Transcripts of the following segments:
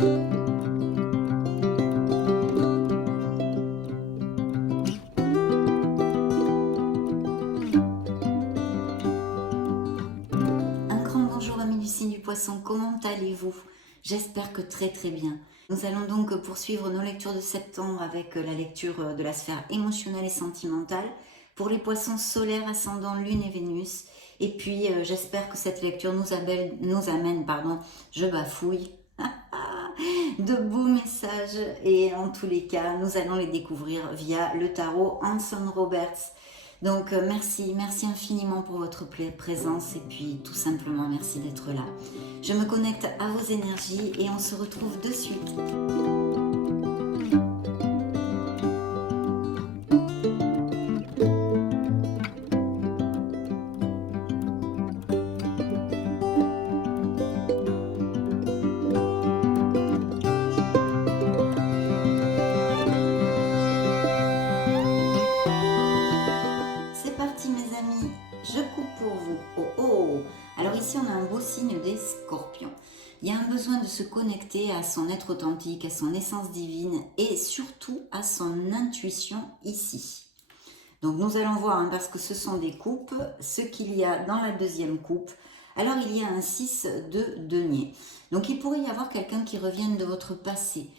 Un grand bonjour amis du signe du poisson, comment allez-vous? J'espère que très très bien. Nous allons donc poursuivre nos lectures de septembre avec la lecture de la sphère émotionnelle et sentimentale pour les poissons solaires, ascendant Lune et Vénus. Et puis j'espère que cette lecture nous amène, je bafouille, de beaux messages. Et en tous les cas, nous allons les découvrir via le tarot Anson Roberts. Donc merci infiniment pour votre présence et puis tout simplement merci d'être là. Je me connecte à vos énergies et on se retrouve de suite. C'est parti mes amis, je coupe pour vous. Oh oh. Alors ici on a un beau signe des scorpions. Il y a un besoin de se connecter à son être authentique, à son essence divine et surtout à son intuition ici. Donc nous allons voir, parce que ce sont des coupes, ce qu'il y a dans la deuxième coupe. Alors il y a un 6 de denier. Donc il pourrait y avoir quelqu'un qui revienne de votre passé,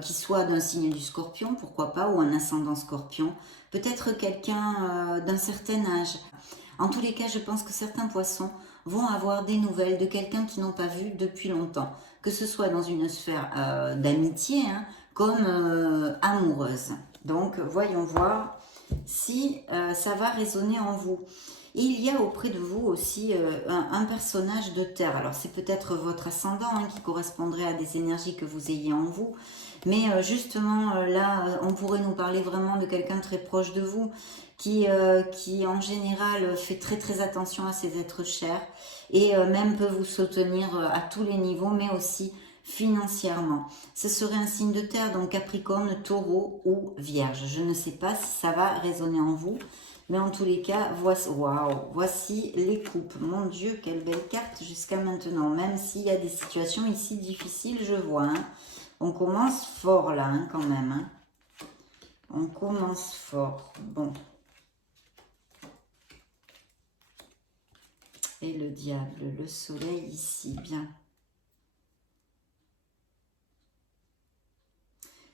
qui soit d'un signe du scorpion, pourquoi pas, ou un ascendant scorpion. Peut-être quelqu'un d'un certain âge. En tous les cas, je pense que certains poissons vont avoir des nouvelles de quelqu'un qu'ils n'ont pas vu depuis longtemps, que ce soit dans une sphère d'amitié, comme amoureuse. Donc, voyons voir si ça va résonner en vous. Il y a auprès de vous aussi un personnage de terre. Alors, c'est peut-être votre ascendant qui correspondrait à des énergies que vous ayez en vous. Mais justement, là, on pourrait nous parler vraiment de quelqu'un très proche de vous qui en général fait très très attention à ses êtres chers et même peut vous soutenir à tous les niveaux, mais aussi financièrement. Ce serait un signe de terre, donc Capricorne, Taureau ou Vierge. Je ne sais pas si ça va résonner en vous, mais en tous les cas, voici les coupes. Mon Dieu, quelle belle carte jusqu'à maintenant, même s'il y a des situations ici difficiles, je vois. On commence fort là, quand même. On commence fort. Bon. Et le diable, le soleil ici, bien.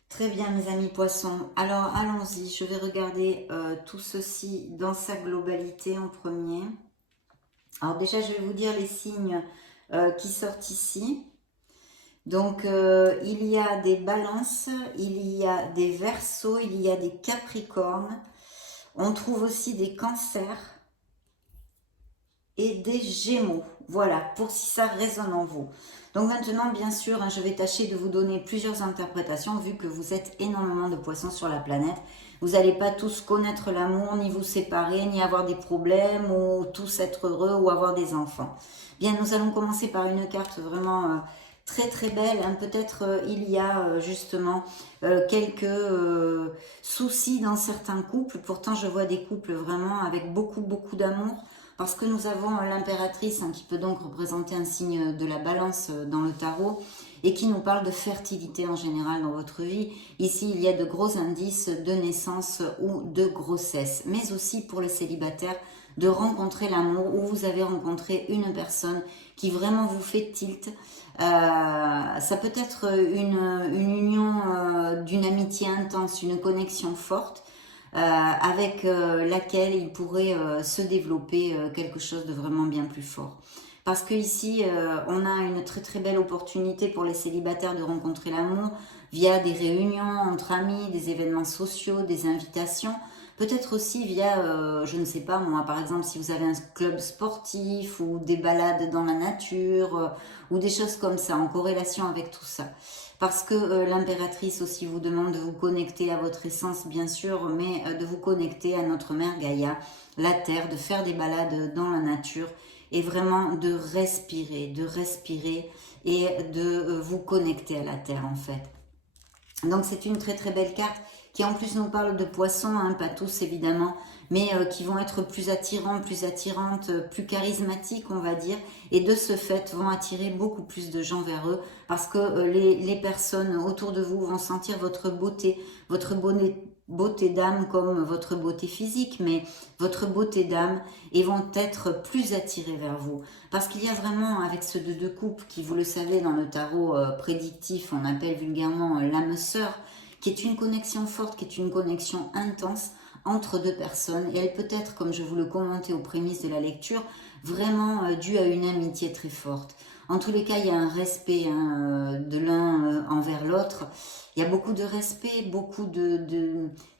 Très bien mes amis poissons. Alors allons-y, je vais regarder tout ceci dans sa globalité en premier. Alors déjà je vais vous dire les signes qui sortent ici. Donc il y a des balances, il y a des verseaux, il y a des capricornes. On trouve aussi des cancers et des gémeaux. Voilà, pour si ça résonne en vous. Donc maintenant, bien sûr, je vais tâcher de vous donner plusieurs interprétations, vu que vous êtes énormément de poissons sur la planète. Vous n'allez pas tous connaître l'amour, ni vous séparer, ni avoir des problèmes, ou tous être heureux, ou avoir des enfants. Bien, nous allons commencer par une carte vraiment très très belle. Peut-être il y a justement quelques soucis dans certains couples. Pourtant, je vois des couples vraiment avec beaucoup d'amour. Parce que nous avons l'impératrice qui peut donc représenter un signe de la balance dans le tarot et qui nous parle de fertilité en général dans votre vie. Ici, il y a de gros indices de naissance ou de grossesse, mais aussi pour le célibataire de rencontrer l'amour ou vous avez rencontré une personne qui vraiment vous fait tilt. Ça peut être une union d'une amitié intense, une connexion forte. Avec laquelle il pourrait se développer quelque chose de vraiment bien plus fort. Parce que ici, on a une très très belle opportunité pour les célibataires de rencontrer l'amour via des réunions entre amis, des événements sociaux, des invitations. Peut-être aussi via, je ne sais pas moi, par exemple si vous avez un club sportif ou des balades dans la nature ou des choses comme ça en corrélation avec tout ça. Parce que l'impératrice aussi vous demande de vous connecter à votre essence, bien sûr, mais de vous connecter à notre mère Gaïa, la terre, de faire des balades dans la nature et vraiment de respirer et de vous connecter à la terre en fait. Donc c'est une très très belle carte qui en plus nous parlent de poissons, hein, pas tous évidemment, mais qui vont être plus attirants, plus attirantes, plus charismatiques on va dire, et de ce fait vont attirer beaucoup plus de gens vers eux, parce que les personnes autour de vous vont sentir votre beauté d'âme comme votre beauté physique, mais votre beauté d'âme, et vont être plus attirés vers vous. Parce qu'il y a vraiment, avec ce deux de coupe, qui vous le savez dans le tarot prédictif, on appelle vulgairement l'âme sœur, qui est une connexion forte, qui est une connexion intense entre deux personnes, et elle peut être, comme je vous le commentais aux prémices de la lecture, vraiment due à une amitié très forte. En tous les cas, il y a un respect hein, de l'un envers l'autre. Il y a beaucoup de respect, beaucoup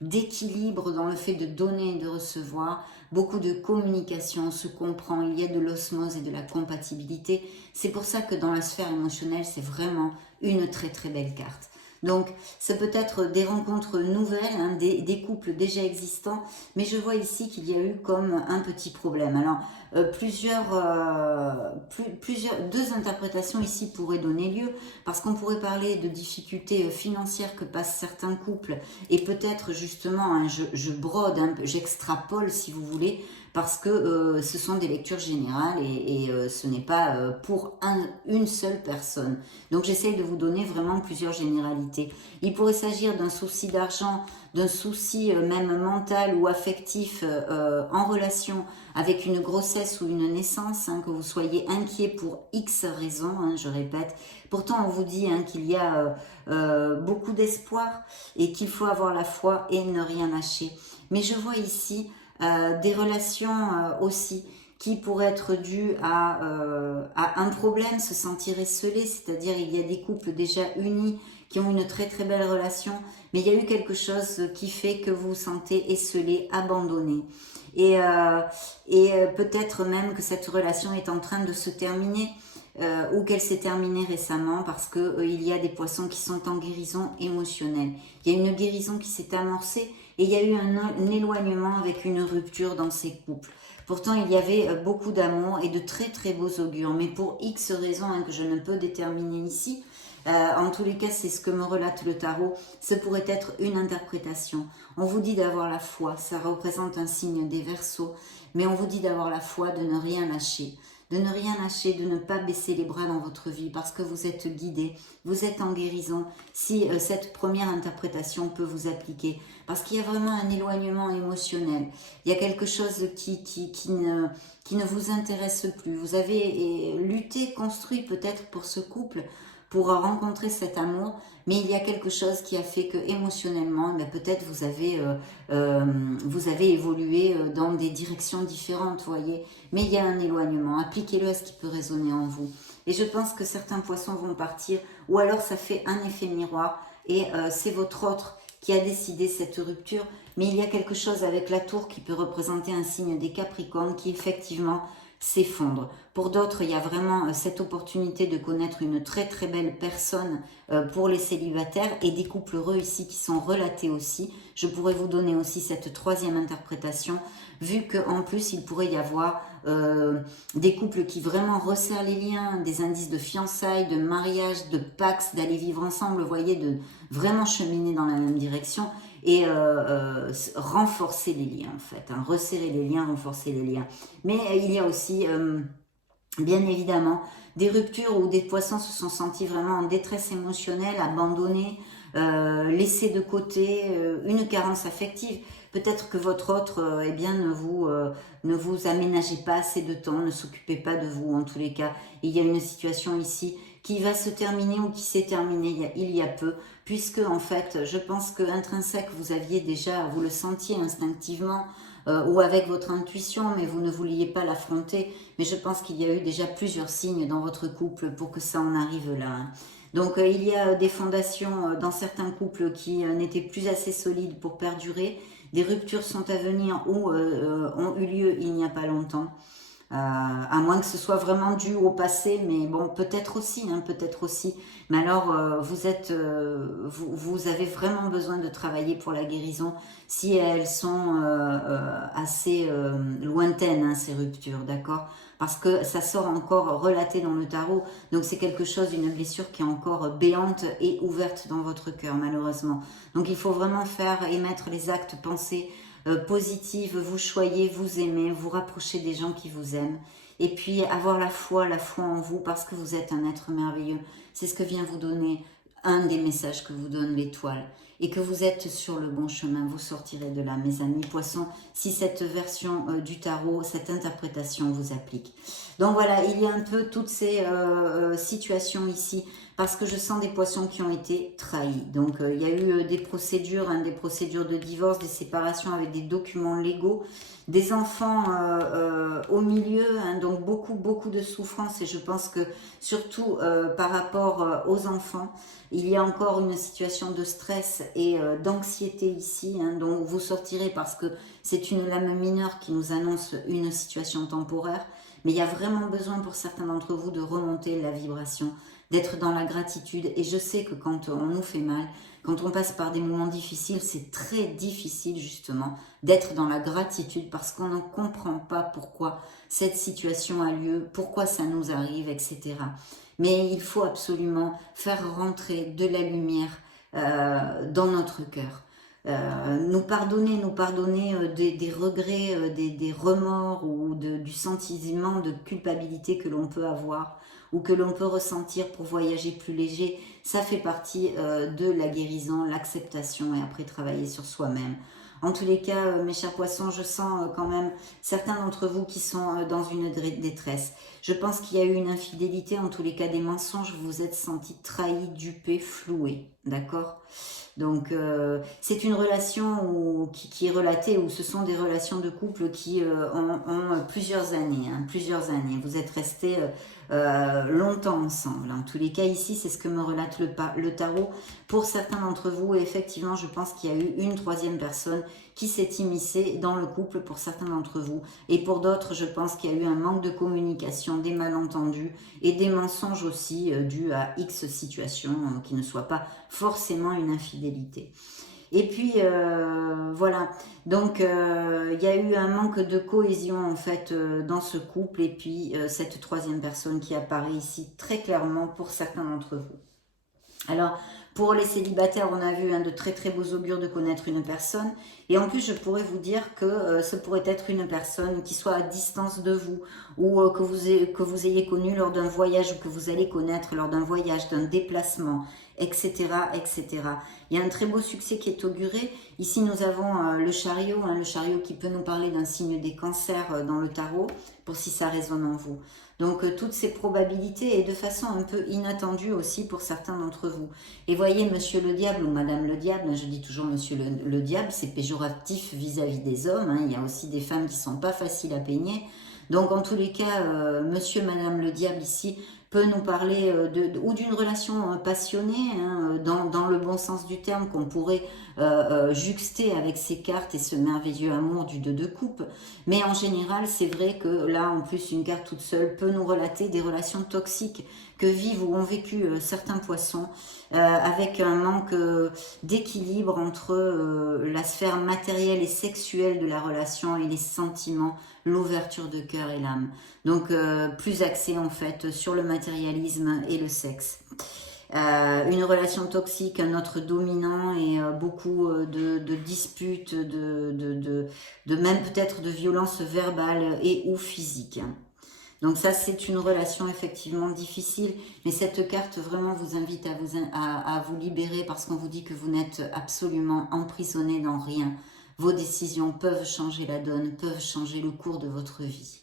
d'équilibre dans le fait de donner et de recevoir, beaucoup de communication, on se comprend, il y a de l'osmose et de la compatibilité. C'est pour ça que dans la sphère émotionnelle, c'est vraiment une très très belle carte. Donc, ça peut être des rencontres nouvelles, hein, des couples déjà existants, mais je vois ici qu'il y a eu comme un petit problème. Alors, deux interprétations ici pourraient donner lieu, parce qu'on pourrait parler de difficultés financières que passent certains couples, et peut-être justement, hein, je brode, hein, j'extrapole si vous voulez, parce que ce sont des lectures générales et ce n'est pas pour une seule personne. Donc j'essaye de vous donner vraiment plusieurs généralités. Il pourrait s'agir d'un souci d'argent, d'un souci même mental ou affectif en relation avec une grossesse ou une naissance, hein, que vous soyez inquiet pour X raisons, hein, je répète. Pourtant on vous dit hein, qu'il y a beaucoup d'espoir et qu'il faut avoir la foi et ne rien lâcher. Mais je vois ici des relations aussi qui pourraient être dues à un problème, se sentir esselé, c'est-à-dire il y a des couples déjà unis qui ont une très très belle relation, mais il y a eu quelque chose qui fait que vous vous sentez esselé, abandonné. Et peut-être même que cette relation est en train de se terminer, ou qu'elle s'est terminée récemment parce que il y a des poissons qui sont en guérison émotionnelle. Il y a une guérison qui s'est amorcée et il y a eu un éloignement avec une rupture dans ces couples. Pourtant, il y avait beaucoup d'amour et de très très beaux augures, mais pour X raisons hein, que je ne peux déterminer ici, en tous les cas, c'est ce que me relate le tarot, ce pourrait être une interprétation. On vous dit d'avoir la foi, ça représente un signe des Verseaux, mais on vous dit d'avoir la foi, de ne rien lâcher. De ne rien lâcher, de ne pas baisser les bras dans votre vie parce que vous êtes guidé, vous êtes en guérison, si cette première interprétation peut vous appliquer. Parce qu'il y a vraiment un éloignement émotionnel. Il y a quelque chose qui ne vous intéresse plus. Vous avez lutté, construit peut-être pour ce couple, pour rencontrer cet amour, mais il y a quelque chose qui a fait que émotionnellement, peut-être vous avez évolué dans des directions différentes, voyez. Mais il y a un éloignement. Appliquez-le à ce qui peut résonner en vous. Et je pense que certains poissons vont partir, ou alors ça fait un effet miroir, et c'est votre autre qui a décidé cette rupture. Mais il y a quelque chose avec la tour qui peut représenter un signe des Capricornes qui effectivement s'effondre. Pour d'autres, il y a vraiment cette opportunité de connaître une très très belle personne pour les célibataires et des couples heureux ici qui sont relatés aussi. Je pourrais vous donner aussi cette troisième interprétation, vu qu'en plus il pourrait y avoir des couples qui vraiment resserrent les liens, des indices de fiançailles, de mariage, de pax, d'aller vivre ensemble, vous voyez, de vraiment cheminer dans la même direction et renforcer les liens en fait, hein, resserrer les liens, renforcer les liens. Mais il y a aussi bien évidemment des ruptures où des poissons se sont sentis vraiment en détresse émotionnelle, abandonnés, laissés de côté, une carence affective. Peut-être que votre autre eh bien, ne vous aménagez pas assez de temps, ne s'occupez pas de vous en tous les cas. Il y a une situation ici qui va se terminer ou qui s'est terminée il y a peu, puisque en fait, je pense que intrinsèque, vous aviez déjà, vous le sentiez instinctivement, ou avec votre intuition, mais vous ne vouliez pas l'affronter. Mais je pense qu'il y a eu déjà plusieurs signes dans votre couple pour que ça en arrive là. Hein. Donc il y a des fondations dans certains couples qui n'étaient plus assez solides pour perdurer. Des ruptures sont à venir ou ont eu lieu il n'y a pas longtemps. à moins que ce soit vraiment dû au passé, mais bon, peut-être aussi, hein, peut-être aussi. Mais alors, vous avez vraiment besoin de travailler pour la guérison si elles sont assez lointaines, hein, ces ruptures, d'accord? Parce que ça sort encore relaté dans le tarot, donc c'est quelque chose, une blessure qui est encore béante et ouverte dans votre cœur, malheureusement. Donc il faut vraiment faire, émettre les actes, pensées, positive, vous choyez, vous aimez, vous rapprochez des gens qui vous aiment. Et puis avoir la foi en vous parce que vous êtes un être merveilleux. C'est ce que vient vous donner un des messages que vous donne l'étoile. Et que vous êtes sur le bon chemin, vous sortirez de là, mes amis poissons, si cette version du tarot, cette interprétation vous applique. Donc voilà, il y a un peu toutes ces situations ici, parce que je sens des poissons qui ont été trahis. Donc il y a eu des procédures, hein, des procédures de divorce, des séparations avec des documents légaux, des enfants au milieu, hein, donc beaucoup de souffrance. Et je pense que surtout par rapport aux enfants, il y a encore une situation de stress et d'anxiété ici, hein, dont vous sortirez parce que c'est une lame mineure qui nous annonce une situation temporaire. Mais il y a vraiment besoin pour certains d'entre vous de remonter la vibration, d'être dans la gratitude. Et je sais que quand on nous fait mal, quand on passe par des moments difficiles, c'est très difficile justement d'être dans la gratitude parce qu'on ne comprend pas pourquoi cette situation a lieu, pourquoi ça nous arrive, etc. Mais il faut absolument faire rentrer de la lumière dans notre cœur. Nous pardonner des regrets, des remords ou du sentiment de culpabilité que l'on peut avoir ou que l'on peut ressentir pour voyager plus léger, ça fait partie de la guérison, l'acceptation et après travailler sur soi-même. En tous les cas, mes chers poissons, je sens quand même certains d'entre vous qui sont dans une détresse. Je pense qu'il y a eu une infidélité, en tous les cas des mensonges, vous vous êtes sentis trahis, dupés, floués, d'accord ? Donc c'est une relation qui est relatée, où ce sont des relations de couple qui ont plusieurs années, hein, plusieurs années. Vous êtes restés longtemps ensemble. En tous les cas ici, c'est ce que me relate le tarot. Pour certains d'entre vous, effectivement, je pense qu'il y a eu une troisième personne qui s'est immiscée dans le couple pour certains d'entre vous. Et pour d'autres, je pense qu'il y a eu un manque de communication, des malentendus et des mensonges aussi dus à X situations qui ne soient pas forcément une infidélité. Et puis voilà, donc il y a eu un manque de cohésion en fait dans ce couple et puis cette troisième personne qui apparaît ici très clairement pour certains d'entre vous. Alors, pour les célibataires, on a vu de très beaux augures de connaître une personne. Et en plus, je pourrais vous dire que ce pourrait être une personne qui soit à distance de vous ou que vous ayez connu lors d'un voyage ou que vous allez connaître lors d'un voyage, d'un déplacement, etc., etc. Il y a un très beau succès qui est auguré. Ici, nous avons le chariot qui peut nous parler d'un signe des cancers dans le tarot, pour si ça résonne en vous. Donc toutes ces probabilités et de façon un peu inattendue aussi pour certains d'entre vous. Et voyez, monsieur le diable ou madame le diable, je dis toujours monsieur le diable, c'est péjoratif vis-à-vis des hommes, hein. Il y a aussi des femmes qui sont pas faciles à peigner. Donc en tous les cas, monsieur, madame le diable ici peut nous parler ou d'une relation passionnée, hein, dans le bon sens du terme, qu'on pourrait juxter avec ces cartes et ce merveilleux amour du 2 de coupe. Mais en général, c'est vrai que là, en plus, une carte toute seule peut nous relater des relations toxiques que vivent ou ont vécu certains poissons, avec un manque d'équilibre entre la sphère matérielle et sexuelle de la relation et les sentiments, l'ouverture de cœur et l'âme. Donc plus axé en fait sur le matérialisme et le sexe. Une relation toxique, un autre dominant et beaucoup de disputes, de même peut-être de violences verbales et ou physiques. Donc ça, c'est une relation effectivement difficile, mais cette carte vraiment vous invite à vous libérer parce qu'on vous dit que vous n'êtes absolument emprisonné dans rien. Vos décisions peuvent changer la donne, peuvent changer le cours de votre vie,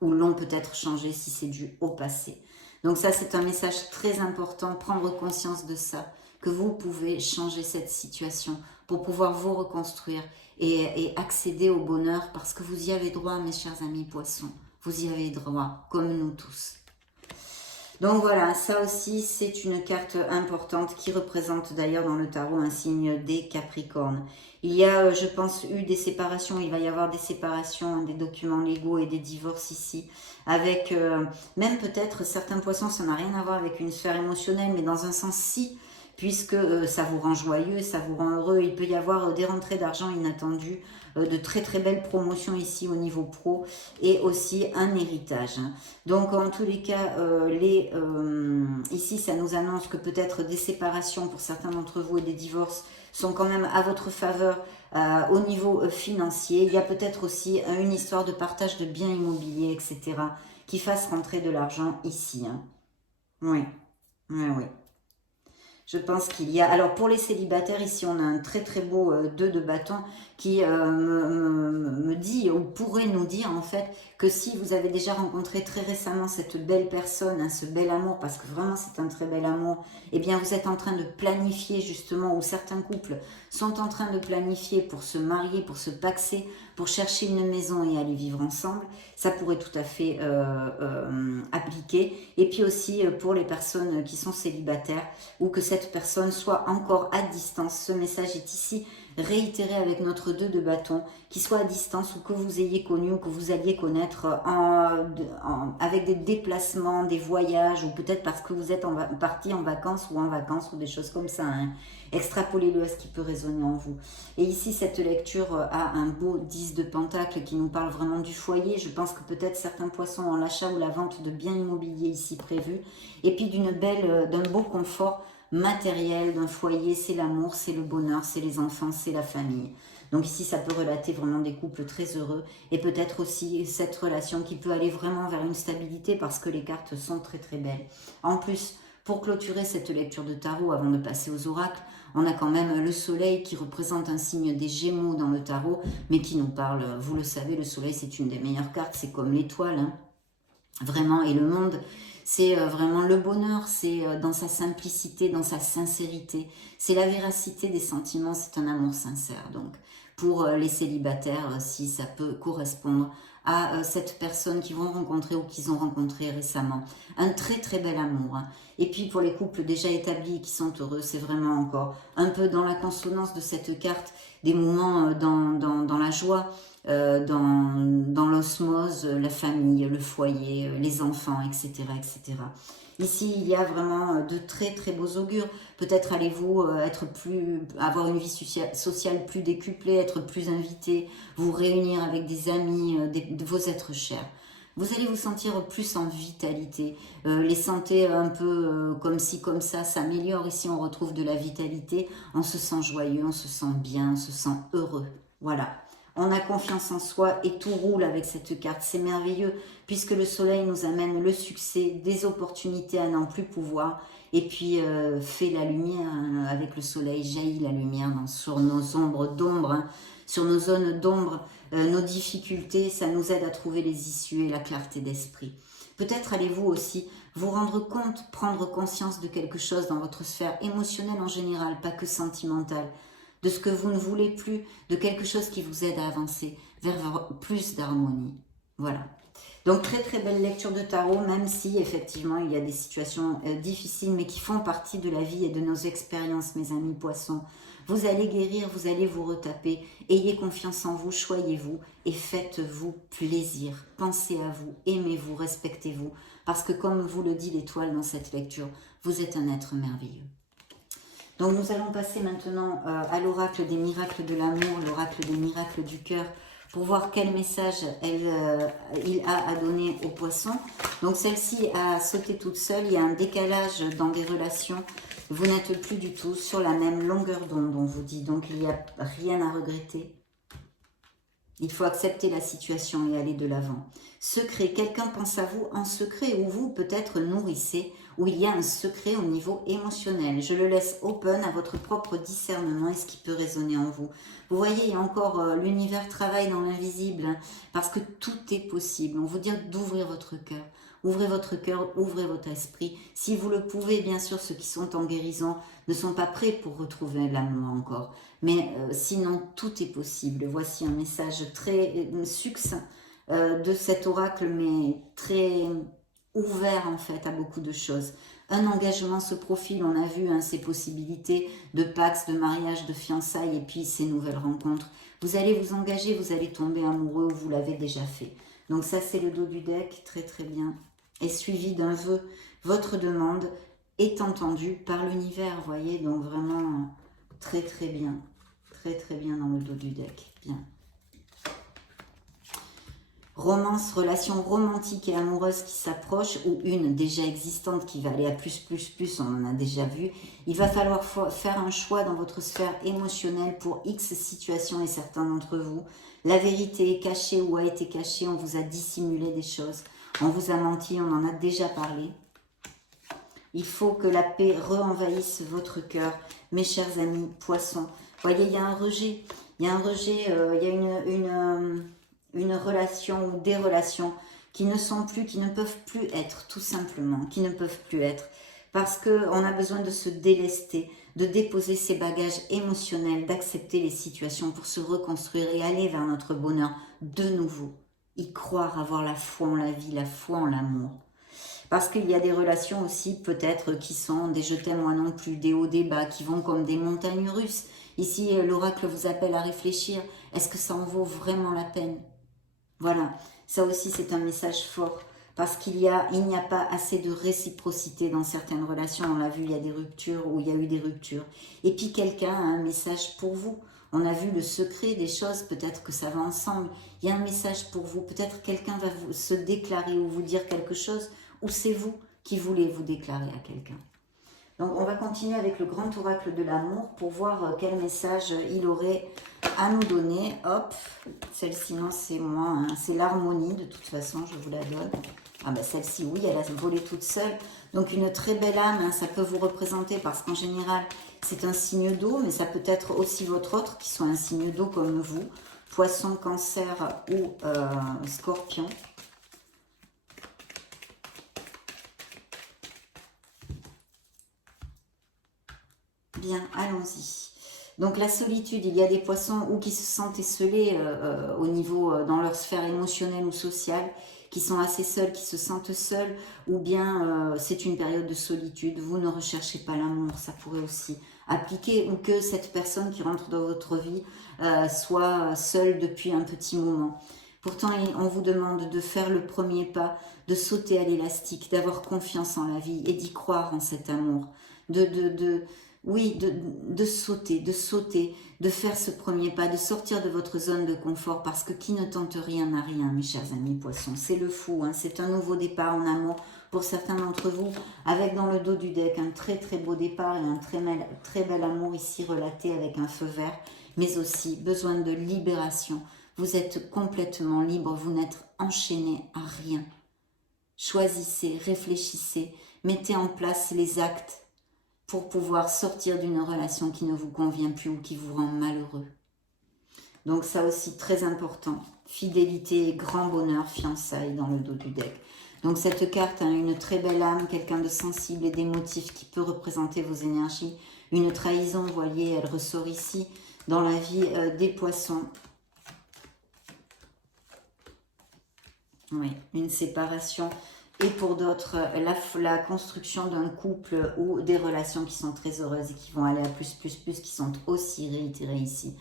ou l'ont peut-être changé si c'est dû au passé. Donc ça, c'est un message très important, prendre conscience de ça, que vous pouvez changer cette situation pour pouvoir vous reconstruire et accéder au bonheur parce que vous y avez droit, mes chers amis poissons. Vous y avez droit, comme nous tous. Donc voilà, ça aussi c'est une carte importante qui représente d'ailleurs dans le tarot un signe des Capricornes. Il y a, je pense, eu des séparations, il va y avoir des séparations, des documents légaux et des divorces ici, avec même peut-être certains poissons, ça n'a rien à voir avec une sphère émotionnelle, mais dans un sens si, puisque ça vous rend joyeux, ça vous rend heureux, il peut y avoir des rentrées d'argent inattendues, de très très belles promotions ici au niveau pro, et aussi un héritage. Donc en tous les cas, ici ça nous annonce que peut-être des séparations pour certains d'entre vous et des divorces sont quand même à votre faveur au niveau financier. Il y a peut-être aussi une histoire de partage de biens immobiliers, etc. qui fasse rentrer de l'argent ici. Hein. Oui, oui, oui. Je pense qu'il y a... Alors pour les célibataires, ici on a un très très beau 2 de bâton qui me dit ou pourrait nous dire en fait que si vous avez déjà rencontré très récemment cette belle personne, hein, ce bel amour, parce que vraiment c'est un très bel amour, eh bien vous êtes en train de planifier justement, ou certains couples sont en train de planifier pour se marier, pour se paxer, pour chercher une maison et aller vivre ensemble, ça pourrait tout à fait appliquer. Et puis aussi pour les personnes qui sont célibataires ou que cette personne soit encore à distance, ce message est ici réitéré avec notre 2 de bâton, qui soit à distance ou que vous ayez connu ou que vous alliez connaître avec des déplacements, des voyages ou peut-être parce que vous êtes parti en vacances ou des choses comme ça. Hein. Extrapolez-le à ce qui peut résonner en vous. Et ici, cette lecture a un beau 10 de pentacle qui nous parle vraiment du foyer. Je pense que peut-être certains poissons ont l'achat ou la vente de biens immobiliers ici prévus. Et puis d'un beau confort matériel d'un foyer, c'est l'amour, c'est le bonheur, c'est les enfants, c'est la famille. Donc ici, ça peut relater vraiment des couples très heureux et peut-être aussi cette relation qui peut aller vraiment vers une stabilité parce que les cartes sont très très belles. En plus, pour clôturer cette lecture de tarot, avant de passer aux oracles, on a quand même le soleil qui représente un signe des Gémeaux dans le tarot, mais qui nous parle, vous le savez, le soleil c'est une des meilleures cartes, c'est comme l'étoile, hein, vraiment, et le monde... C'est vraiment le bonheur, c'est dans sa simplicité, dans sa sincérité. C'est la véracité des sentiments, c'est un amour sincère. Donc, pour les célibataires, si ça peut correspondre à cette personne qu'ils vont rencontrer ou qu'ils ont rencontré récemment. Un très très bel amour. Hein. Et puis pour les couples déjà établis qui sont heureux, c'est vraiment encore un peu dans la consonance de cette carte, des moments dans la joie, dans l'osmose, la famille, le foyer, les enfants, etc., etc. Ici, il y a vraiment de très très beaux augures. Peut-être allez-vous avoir une vie sociale plus décuplée, être plus invité, vous réunir avec des amis, de vos êtres chers. Vous allez vous sentir plus en vitalité. Les santé un peu comme ci, comme ça s'améliorent. Ici, on retrouve de la vitalité. On se sent joyeux, on se sent bien, on se sent heureux. Voilà. On a confiance en soi et tout roule avec cette carte. C'est merveilleux puisque le soleil nous amène le succès, des opportunités à n'en plus pouvoir. Et puis fait la lumière avec le soleil, jaillit la lumière sur nos ombres d'ombre, hein, sur nos zones d'ombre, nos difficultés. Ça nous aide à trouver les issues et la clarté d'esprit. Peut-être allez-vous aussi vous rendre compte, prendre conscience de quelque chose dans votre sphère émotionnelle en général, pas que sentimentale, de ce que vous ne voulez plus, de quelque chose qui vous aide à avancer vers plus d'harmonie. Voilà. Donc très très belle lecture de tarot, même si effectivement il y a des situations difficiles, mais qui font partie de la vie et de nos expériences, mes amis poissons. Vous allez guérir, vous allez vous retaper, ayez confiance en vous, choyez-vous et faites-vous plaisir. Pensez à vous, aimez-vous, respectez-vous, parce que comme vous le dit l'étoile dans cette lecture, vous êtes un être merveilleux. Donc nous allons passer maintenant à l'oracle des miracles de l'amour, l'oracle des miracles du cœur, pour voir quel message il a à donner aux poissons. Donc celle-ci a sauté toute seule, il y a un décalage dans des relations, vous n'êtes plus du tout sur la même longueur d'onde, on vous dit, donc il n'y a rien à regretter. Il faut accepter la situation et aller de l'avant. Secret, quelqu'un pense à vous en secret ou vous peut-être nourrissez, où il y a un secret au niveau émotionnel. Je le laisse open à votre propre discernement et ce qui peut résonner en vous. Vous voyez, il y a encore l'univers travaille dans l'invisible, hein, parce que tout est possible. On vous dit d'ouvrir votre cœur. Ouvrez votre cœur, ouvrez votre esprit. Si vous le pouvez, bien sûr, ceux qui sont en guérison ne sont pas prêts pour retrouver l'amour encore. Mais sinon, tout est possible. Voici un message très succinct de cet oracle, mais très ouvert en fait à beaucoup de choses. Un engagement se profile, on a vu ces possibilités de pax, de mariage, de fiançailles et puis ces nouvelles rencontres. Vous allez vous engager, vous allez tomber amoureux ou vous l'avez déjà fait. Donc ça c'est le dos du deck, très très bien. Et suivi d'un vœu, votre demande est entendue par l'univers, voyez, donc vraiment très très bien. Très très bien dans le dos du deck, bien. Romance, relation romantique et amoureuse qui s'approche ou une déjà existante qui va aller à plus, on en a déjà vu. Il va falloir faire un choix dans votre sphère émotionnelle pour X situations et certains d'entre vous. La vérité est cachée ou a été cachée, on vous a dissimulé des choses, on vous a menti, on en a déjà parlé. Il faut que la paix re-envahisse votre cœur, mes chers amis poissons. Voyez, il y a un rejet, il y a une relation ou des relations qui ne sont plus, qui ne peuvent plus être, tout simplement, qui ne peuvent plus être, parce qu'on a besoin de se délester, de déposer ses bagages émotionnels, d'accepter les situations pour se reconstruire et aller vers notre bonheur de nouveau. Y croire, avoir la foi en la vie, la foi en l'amour. Parce qu'il y a des relations aussi peut-être qui sont des je t'aime moi non plus, des hauts, des bas, qui vont comme des montagnes russes. Ici, l'oracle vous appelle à réfléchir. Est-ce que ça en vaut vraiment la peine? Voilà, ça aussi c'est un message fort. Parce il n'y a pas assez de réciprocité dans certaines relations. On l'a vu, il y a des ruptures ou il y a eu des ruptures. Et puis quelqu'un a un message pour vous. On a vu le secret des choses, peut-être que ça va ensemble. Il y a un message pour vous. Peut-être quelqu'un va se déclarer ou vous dire quelque chose. Ou c'est vous qui voulez vous déclarer à quelqu'un. Donc on va continuer avec le grand oracle de l'amour pour voir quel message il aurait à nous donner. Hop, celle-ci non c'est moi, hein. C'est l'harmonie de toute façon, je vous la donne. Ah ben celle-ci oui, elle a volé toute seule. Donc une très belle âme, hein, ça peut vous représenter parce qu'en général c'est un signe d'eau, mais ça peut être aussi votre autre qui soit un signe d'eau comme vous. Poisson, cancer ou scorpion. Bien, allons-y. Donc la solitude, il y a des poissons ou qui se sentent esselés au niveau, dans leur sphère émotionnelle ou sociale, qui sont assez seuls, qui se sentent seuls, ou bien c'est une période de solitude, vous ne recherchez pas l'amour, ça pourrait aussi appliquer, ou que cette personne qui rentre dans votre vie soit seule depuis un petit moment. Pourtant, on vous demande de faire le premier pas, de sauter à l'élastique, d'avoir confiance en la vie et d'y croire en cet amour, oui, de sauter, de faire ce premier pas, de sortir de votre zone de confort, parce que qui ne tente rien n'a rien, mes chers amis poissons. C'est le fou, hein, c'est un nouveau départ en amour pour certains d'entre vous, avec dans le dos du deck un très très beau départ et un très bel amour ici relaté avec un feu vert, mais aussi besoin de libération. Vous êtes complètement libre, vous n'êtes enchaîné à rien. Choisissez, réfléchissez, mettez en place les actes pour pouvoir sortir d'une relation qui ne vous convient plus ou qui vous rend malheureux. Donc ça aussi très important, fidélité et grand bonheur, fiançailles dans le dos du deck. Donc cette carte a une très belle âme, quelqu'un de sensible et d'émotif qui peut représenter vos énergies. Une trahison, vous voyez, elle ressort ici dans la vie des poissons. Oui, une séparation. Et pour d'autres, la construction d'un couple ou des relations qui sont très heureuses et qui vont aller à plus, qui sont aussi réitérées ici.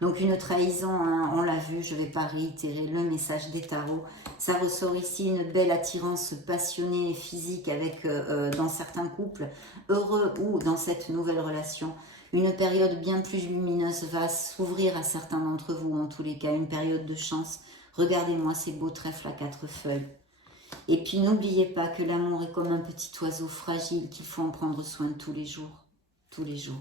Donc une trahison, hein, on l'a vu, je ne vais pas réitérer le message des tarots. Ça ressort ici une belle attirance passionnée et physique avec, dans certains couples, heureux ou dans cette nouvelle relation. Une période bien plus lumineuse va s'ouvrir à certains d'entre vous, en tous les cas, une période de chance. Regardez-moi ces beaux trèfles à 4 feuilles. Et puis n'oubliez pas que l'amour est comme un petit oiseau fragile qu'il faut en prendre soin tous les jours. Tous les jours.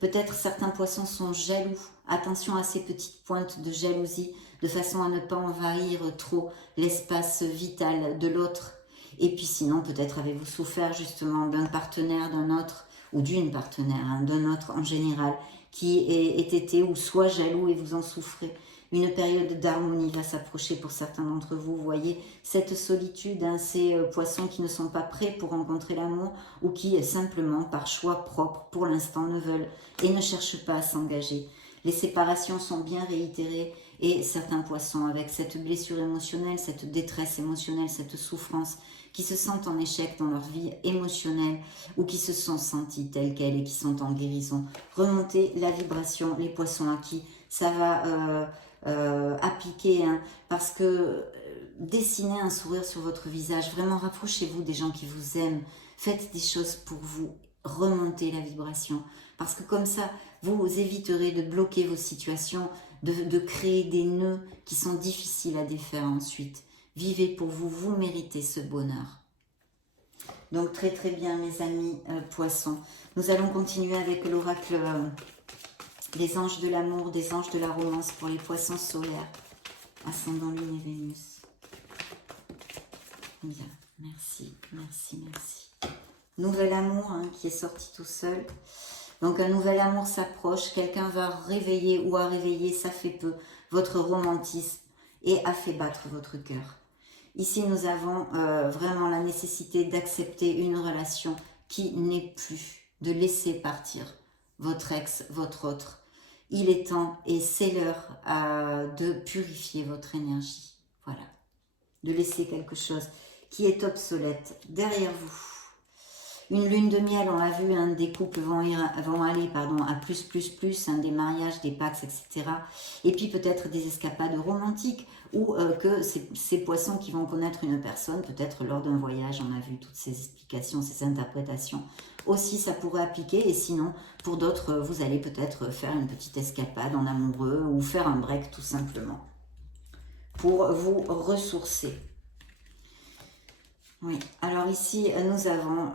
Peut-être certains poissons sont jaloux. Attention à ces petites pointes de jalousie, de façon à ne pas envahir trop l'espace vital de l'autre. Et puis sinon, peut-être avez-vous souffert justement d'un partenaire, d'un autre, ou d'une partenaire, hein, d'un autre en général, qui est été ou soit jaloux et vous en souffrez. Une période d'harmonie va s'approcher pour certains d'entre vous. Vous voyez, cette solitude, hein, ces poissons qui ne sont pas prêts pour rencontrer l'amour ou qui simplement, par choix propre, pour l'instant ne veulent et ne cherchent pas à s'engager. Les séparations sont bien réitérées et certains poissons, avec cette blessure émotionnelle, cette détresse émotionnelle, cette souffrance qui se sentent en échec dans leur vie émotionnelle ou qui se sont sentis tels quels et qui sont en guérison. Remontez la vibration, les poissons à qui ça va appliquer, hein, parce que dessinez un sourire sur votre visage, vraiment rapprochez-vous des gens qui vous aiment, faites des choses pour vous, remontez la vibration, parce que comme ça, vous éviterez de bloquer vos situations, de créer des nœuds qui sont difficiles à défaire ensuite. Vivez pour vous, vous méritez ce bonheur. Donc très très bien mes amis poissons. Nous allons continuer avec l'oracle des anges de l'amour, des anges de la romance pour les poissons solaires. Ascendant Lune et Vénus. Bien, merci, merci, merci. Nouvel amour hein, qui est sorti tout seul. Donc un nouvel amour s'approche, quelqu'un va réveiller ou a réveillé, ça fait peu, votre romantisme et a fait battre votre cœur. Ici nous avons vraiment la nécessité d'accepter une relation qui n'est plus, de laisser partir votre ex, votre autre. Il est temps et c'est l'heure de purifier votre énergie. Voilà, de laisser quelque chose qui est obsolète derrière vous. Une lune de miel, on l'a vu, hein, des couples vont aller à plus, hein, des mariages, des pax, etc. Et puis peut-être des escapades romantiques ou que ces poissons qui vont connaître une personne, peut-être lors d'un voyage, on a vu toutes ces explications, ces interprétations. Aussi, ça pourrait appliquer et sinon, pour d'autres, vous allez peut-être faire une petite escapade en amoureux ou faire un break tout simplement pour vous ressourcer. Oui, alors ici, nous avons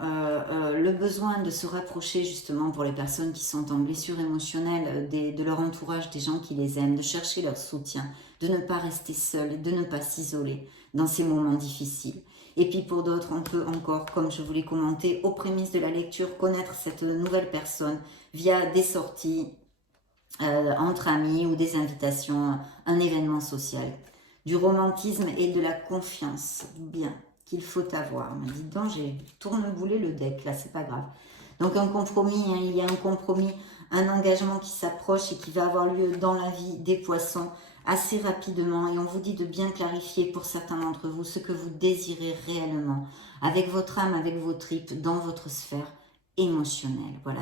le besoin de se rapprocher justement pour les personnes qui sont en blessure émotionnelle de leur entourage, des gens qui les aiment, de chercher leur soutien, de ne pas rester seul, de ne pas s'isoler dans ces moments difficiles. Et puis pour d'autres, on peut encore, comme je vous l'ai commenté, aux prémices de la lecture, connaître cette nouvelle personne via des sorties entre amis ou des invitations, un événement social. Du romantisme et de la confiance, bien, qu'il faut avoir. Mais dites donc, j'ai tourneboulé le deck, là, c'est pas grave. Donc un compromis, hein, il y a un compromis, un engagement qui s'approche et qui va avoir lieu dans la vie des poissons assez rapidement. Et on vous dit de bien clarifier pour certains d'entre vous ce que vous désirez réellement, avec votre âme, avec vos tripes, dans votre sphère émotionnelle. Voilà,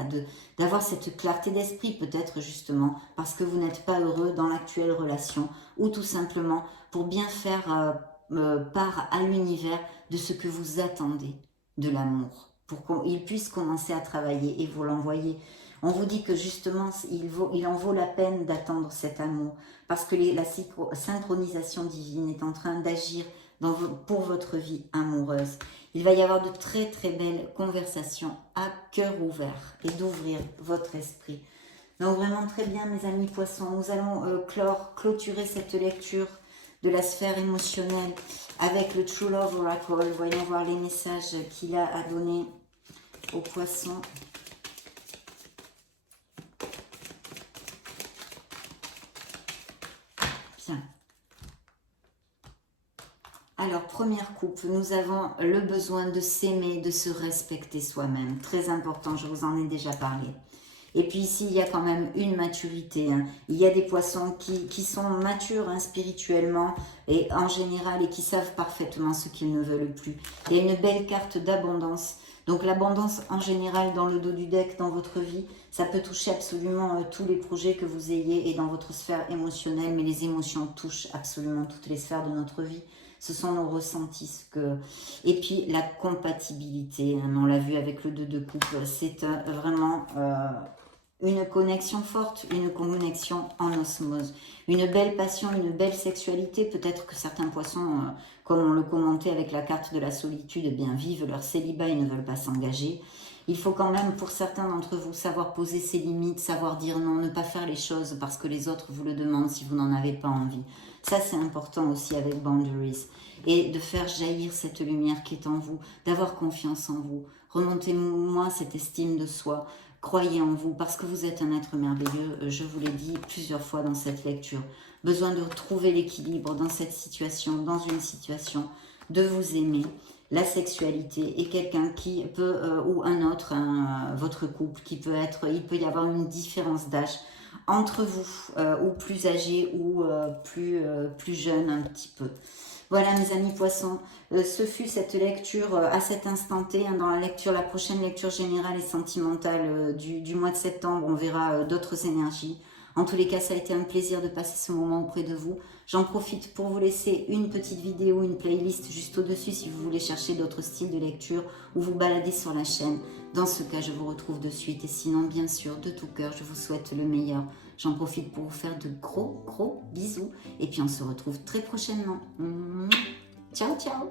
d'avoir cette clarté d'esprit peut-être justement parce que vous n'êtes pas heureux dans l'actuelle relation ou tout simplement pour bien faire part à l'univers de ce que vous attendez de l'amour, pour qu'il puisse commencer à travailler et vous l'envoyer. On vous dit que justement, il en vaut la peine d'attendre cet amour, parce que la synchronisation divine est en train d'agir pour votre vie amoureuse. Il va y avoir de très très belles conversations à cœur ouvert et d'ouvrir votre esprit. Donc vraiment très bien mes amis poissons, nous allons clôturer cette lecture de la sphère émotionnelle avec le True Love Oracle. Voyons voir les messages qu'il a à donner aux poissons. Bien. Alors, première coupe, nous avons le besoin de s'aimer, de se respecter soi-même. Très important, je vous en ai déjà parlé. Et puis ici, il y a quand même une maturité. Hein. Il y a des poissons qui sont matures hein, spirituellement et en général et qui savent parfaitement ce qu'ils ne veulent plus. Il y a une belle carte d'abondance. Donc l'abondance en général dans le dos du deck, dans votre vie, ça peut toucher absolument tous les projets que vous ayez et dans votre sphère émotionnelle. Mais les émotions touchent absolument toutes les sphères de notre vie. Ce sont nos ressentis. Et puis la compatibilité, hein, on l'a vu avec le 2 de coupe, c'est vraiment une connexion forte, une connexion en osmose. Une belle passion, une belle sexualité. Peut-être que certains poissons, comme on le commentait avec la carte de la solitude, eh bien, vivent leur célibat et ne veulent pas s'engager. Il faut quand même, pour certains d'entre vous, savoir poser ses limites, savoir dire non, ne pas faire les choses parce que les autres vous le demandent si vous n'en avez pas envie. Ça, c'est important aussi avec Boundaries. Et de faire jaillir cette lumière qui est en vous, d'avoir confiance en vous. Remontez-moi cette estime de soi. Croyez en vous parce que vous êtes un être merveilleux. Je vous l'ai dit plusieurs fois dans cette lecture. Besoin de retrouver l'équilibre dans cette situation, dans une situation, de vous aimer. La sexualité et quelqu'un qui peut, ou un autre, votre couple, qui peut être, il peut y avoir une différence d'âge entre vous, ou plus âgé ou plus jeune un petit peu. Voilà mes amis poissons, ce fut cette lecture à cet instant T, hein, dans la prochaine lecture générale et sentimentale du mois de septembre, on verra d'autres énergies. En tous les cas, ça a été un plaisir de passer ce moment auprès de vous. J'en profite pour vous laisser une petite vidéo, une playlist juste au-dessus si vous voulez chercher d'autres styles de lecture ou vous balader sur la chaîne. Dans ce cas, je vous retrouve de suite et sinon, bien sûr, de tout cœur, je vous souhaite le meilleur. J'en profite pour vous faire de gros, gros bisous. Et puis, on se retrouve très prochainement. Ciao, ciao!